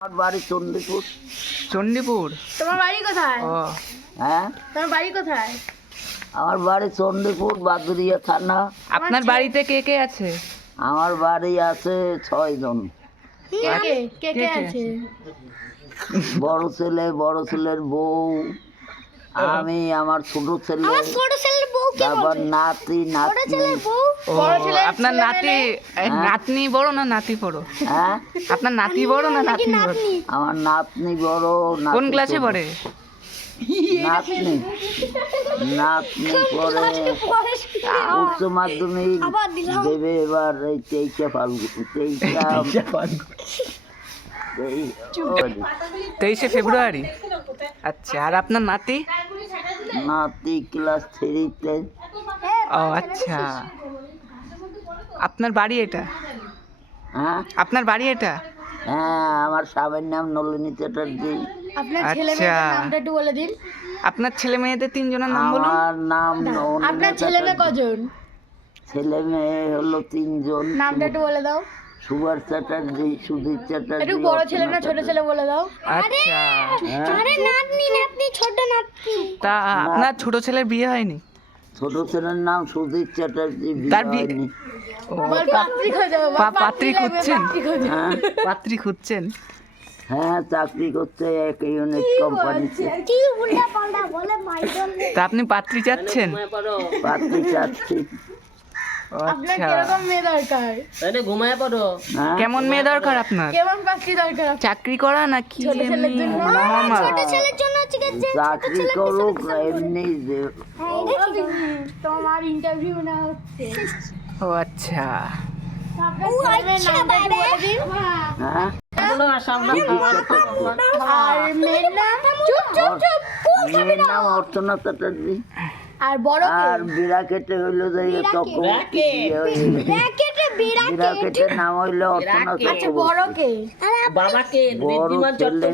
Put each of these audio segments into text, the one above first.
আমার বাড়ি চণ্ডীপুর। চণ্ডীপুর? তোমার বাড়ি কোথায়? ও হ্যাঁ, তোমার বাড়ি কোথায়? আমার বাড়ি চণ্ডীপুর, বাদুরিয়া থানা। আপনার বাড়িতে কে কে আছে? আমার বাড়ি আছে 6 জন। কে কে কে কে আছে? বড় ছেলে, বড় ছেলের বউ, আমি, আমার ছোট ছেলে, ছোট ছেলের বউ কে তারপর বলছে? নাতি নাতনি। ও, বড় ছেলে, আপনার ছেলে নাতি নাতনি বড় না নাতি বড়? হ্যাঁ, আপনার নাতি বড় না নাতনি বড়? আমার নাতনি বড়। কোন নাতি ক্লাসে ছোট। পড়ে? নাতনি নাতনি পড়ে উচ্চ মাধ্যমিক দেবে এবার এই 23 ফাল্গুন, 23শে ফেব্রুয়ারি। আচ্ছা, আর আপনার নাতি? নাতি ক্লাস 3-তে। ও আচ্ছা, আপনার বাড়ি এটা? হ্যাঁ আপনার বাড়ি এটা? হ্যাঁ, আমার স্বামীর নাম নলিনী চ্যাটার্জি। আপনার ছেলে আচ্ছা। মেয়ের নামটা একটু বলে দিন। আপনার ছেলে মেয়েদের 3 জনের নাম বলুন। আমার নাম নলিনী আপনার ছেলে মেয়ে চ্যাটার্জি। কজন? ছেলে মেয়ে হলো 3 জন। নামটা একটু বলে দাও। সুভাষ চ্যাটার্জি, সুধীর চ্যাটার্জি। একটু বড় ছেলে না ছোট ছেলে বলে দাও। আচ্ছা, আরে নাতনি নাতনি ছোট নাতনি। তা আপনার ছোট ছেলের বিয়ে হয়নি? ছোট ছেলের নাম সুধীর চ্যাটার্জি, তার বিয়ে বিয়ে- হয়নি। ও, বল পাত্রী খোঁজো বাবা, পাত্রী খুঁজছেন? হ্যাঁ পাত্রী খুঁজছেন? হ্যাঁ, চাকরি করতে এক ইউনিট কোম্পানিতে। কি উল্টা পাল্টা বলে মাইদল। তা আপনি পাত্রী চাচ্ছেন? পাত্রী চাচ্ছি। ও, আপনার আচ্ছা, কিরকম মেয়ে দরকার? হ্যাঁ, কেমন মেয়ে দরকার আপনার? কেমন পাত্রী দরকার? চাকরি করা নাকি ছোট ছেলের এমনি জন্য? normal? ছেলের জন্য ঠিক আছে। চাকরি করুক, এমনি তোমার ইন্টারভিউ না হচ্ছে। ও আচ্ছা, আপনার ছেলের নামটা একটু বলে দিন। হ্যাঁ, আর মেয়ের নাম? চুপ চুপ চুপ। মেয়ের নাম অর্চনা চ্যাটার্জি। আর বড় আর বিরাকেটে হইলো যে তখন ব্র্যাকেটে বিরাকেটের নাম হইলো অর্চনা আচ্ছা, চক্রবর্তী। বড় কে? বড় ছেলে,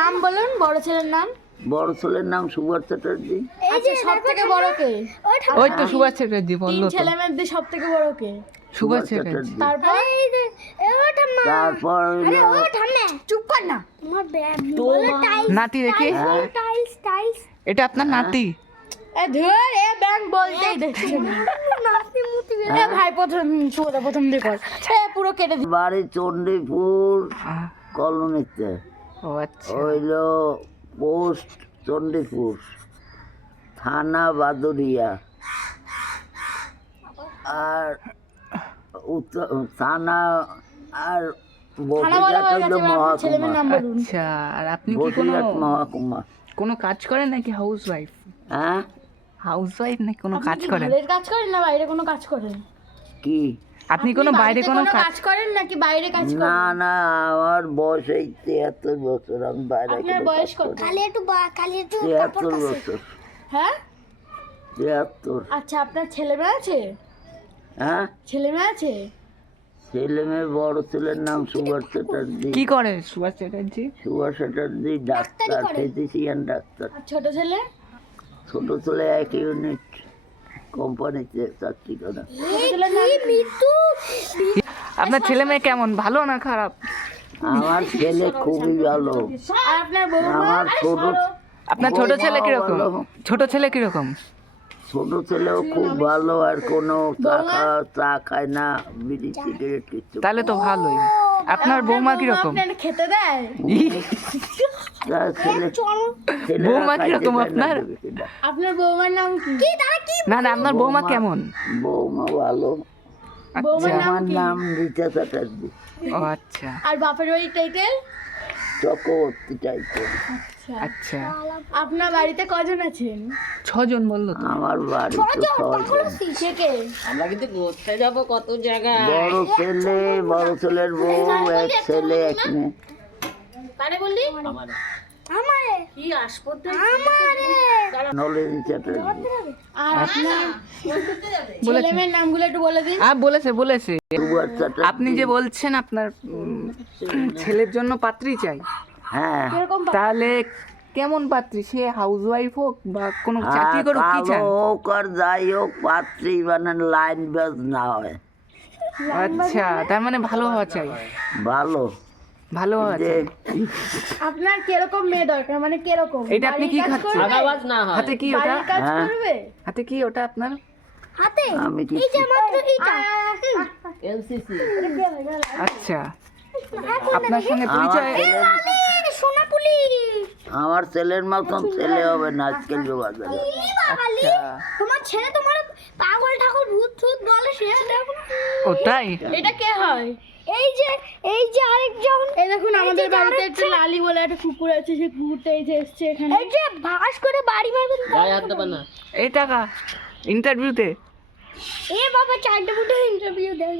নাম বলুন, বড় ছেলের নাম। বড় ছেলের নাম সুভাষ চ্যাটার্জি। আচ্ছা, সব থেকে বড় কে? ওই তো সুভাষ চ্যাটার্জি তিন বললো তো। ছেলে মেয়েদের সব থেকে বড় কে? সুভাষ চ্যাটার্জি। তারপর তারপর হইলো চুপ কর না। নাতি দেখি, এটা আপনার নাতি? এ ধর, এ ব্যাংক বলতেই দেখছি না। এ ভাই প্রথম প্রথম দিয়ে কর। এ পুরো কেটে দি। বাড়ি চণ্ডীপুর কলোনিতে, ও আচ্ছা, হইলো পোস্ট চণ্ডীপুর, থানা বাদুরিয়া, আর থানা আর থানা বলা হয়ে হইলো গেছে, আপনার ছেলে মেয়ের নাম মহকুমা। বলুন। আচ্ছা। আর আপনি কি কোনো বসিরহাট মহকুমা। কোনো কাজ করেন নাকি হাউস ওয়াইফ? হ্যাঁ, হাউস ওয়াইফ নাকি কোনো আপনি কাজ কি করেন? ঘরের কাজ করেন না বাইরে কোনো কাজ করেন? কি? আপনি কোনো বাইরে বাড়িতে কোনো কাজ? কাজ করেন নাকি বাইরে কাজ না করেন? না, আমার বয়স এই 73 বছর, আমি বাইরে আপনার কোনো বয়স কাজ কত? করি না। 73 বছর। হ্যাঁ, 73। আচ্ছা, আপনার ছেলে মেয়ে আছে? হ্যাঁ, ছেলে মেয়ে আছে? ছেলে মেয়ে, বড় ছেলের নাম সুভাষ চ্যাটার্জি। কি করে Subhash Chatterjee? Subhash Chatterjee doctor, physician doctor. আর ছোট ছেলে? ছোট ছেলে এক ইউনিট কোম্পানিতে চাকরি করে। ছোট ছেলের নাম কি? আপনার ছেলে মেয়ে কেমন, ভালো না খারাপ? আমার ছেলে খুবই ভালো। আর আপনার বৌমা? আমার ছোট আপনার ছোট ছেলে কিরকম? ভালো। ছোট ছেলে কিরকম? ছোট ছেলেও খুব ভালো, আর কোনো চা খায় না, বিড়ি সিগারেট কিছু। তাহলে তো ভালোই। আপনার বৌমা কিরকম? আপনার খেতে দেয়? তার ছেলেরা বৌমা খাইতে কিরকম দেয় না আপনার? বেশিটা। আপনার বৌমার নাম কি? না না, আপনার বৌমা কেমন? বৌমা ভালো। বৌমার নাম আমার কি? নাম রীতা চ্যাটার্জি, ও আচ্ছা আর বাপের বাড়ির টাইটেল? চক্রবর্তী টাইপের। আচ্ছা। আপনার বাড়িতে কজন আছেন? 6 জন বললো তো। আমার বাড়ি তো 6 জন। কে কে? বড় ছেলে, বড় ছেলের বউ, এক ছেলে এক মেয়ে। কারে বললি? আমারে। কি আসপত্তি? আমারে। নলিনী চ্যাটার্জি। আর আপনার ছেলে মেয়ের নামগুলো একটু বলে দিন। বলেছে। সুভাষ চ্যাটার্জি। আপনি যে বলছেন আপনার ছেলের জন্য পাত্রী চাই, হ্যাঁ, কিরকম তাহলে কেমন পাত্রী? সে হাউস ওয়াইফ হোক বা কোনো চাকরি করুক, কি চান? কালো হোক আর যাই হোক, পাত্রী মানে লাইন বাজ না হয়, আচ্ছা, তার মানে ভালো হওয়া চাই। ভালো। ভালো আছে। আপনার কিরকম মেয়ে দরকার, মানে কিরকম? এটা আপনি কি খাচ্ছেন? হাতে কি ওটা? বাড়ির কাজ হ্যাঁ। করবে? হাতে কি ওটা আপনার? হাতে আমি এই যে মাত্র এইটা আচ্ছা, আপনার সঙ্গে আমার পরিচয়? ছেলের সোনা পুলিশ। আমার ছেলের মতন ছেলে হবে না আজকাল বাজারে। আচ্ছা, তোমার ছেলে তোমার পাগল ঠাকুর ভূত ভূত বলে, সে দেখো না। ওটাই। এটা কে হয়? এই যে আরেকজন। এই দেখুন আমাদের বাড়িতে একটা লালি বলে একটা কুকুর আছে, সে কুকুরটা এই যে এসেছে এখানে। এই যে ভাস করে বাড়ি মারবেন গায়ে হাত দেবে না। এই টাকা ইন্টারভিউতে। এ বাবা চারটে ফুটে ইন্টারভিউ দেন।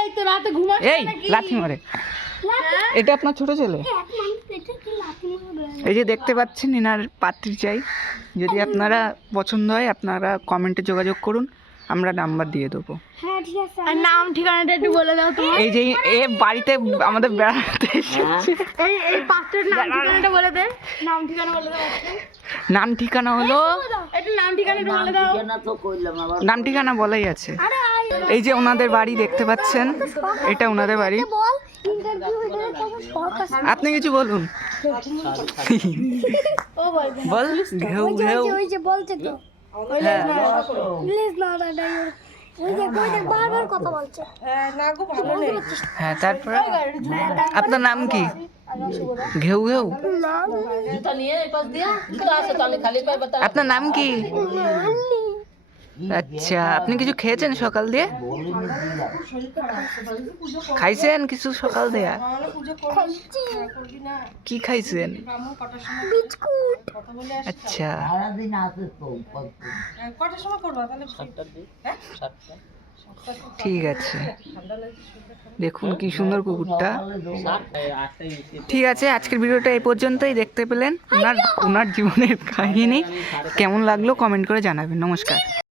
এই তো রাতে ঘুমাস এই লাথি মারে। এটা আপনার ছোট ছেলে? এটা কি লাথি মারবে? এই যে দেখতে পাচ্ছেন এনার পাত্রী চাই। যদি আপনারা পছন্দ হয় আপনারা কমেন্টে যোগাযোগ করুন, আমরা নাম্বার দিয়ে দেবো। হ্যাঁ ঠিক আছে। আর নাম ঠিকানাটা একটু বলে দাও তোমার। এই যে এ বাড়িতে আমাদের বেড়াতে এসেছে। এই পাত্রের নাম ঠিকানাটা বলে দে। নাম ঠিকানা বলে দাও। নাম ঠিকানা হলো, একটু নাম ঠিকানাটা বলে দাও। না তো কইলাম আবার নাম ঠিকানা বলাই আছে। আরে এই যে ওনাদের বাড়ি দেখতে পাচ্ছেন, এটা ওনাদের বাড়ি। বল ইন্টারভিউ দিলে তখন ফোকাস। আপনি কিছু বলুন। ও বল। বল ঘেউ ঘেউ। ওই যে বলছে তো। হ্যাঁ প্লিজ না না ওই যে বারবার কথা বলছে। হ্যাঁ, তারপরে আপনার নাম কি? ঘেউ ঘেউ। আপনার নাম কি? আচ্ছা, আপনি কিছু খেয়েছেন সকাল দিয়ে? খাইছেন কিছু সকাল দিয়ে? কি খাইছেন? বিস্কুট। আচ্ছা, সারাদিন আছে তো ঠিক আছে। দেখুন কি সুন্দর কুকুরটা। ঠিক আছে, আজকের ভিডিওটা এই পর্যন্তই। দেখতে পেলেন ওনার জীবনের কাহিনী। কেমন লাগলো কমেন্ট করে জানাবেন। নমস্কার।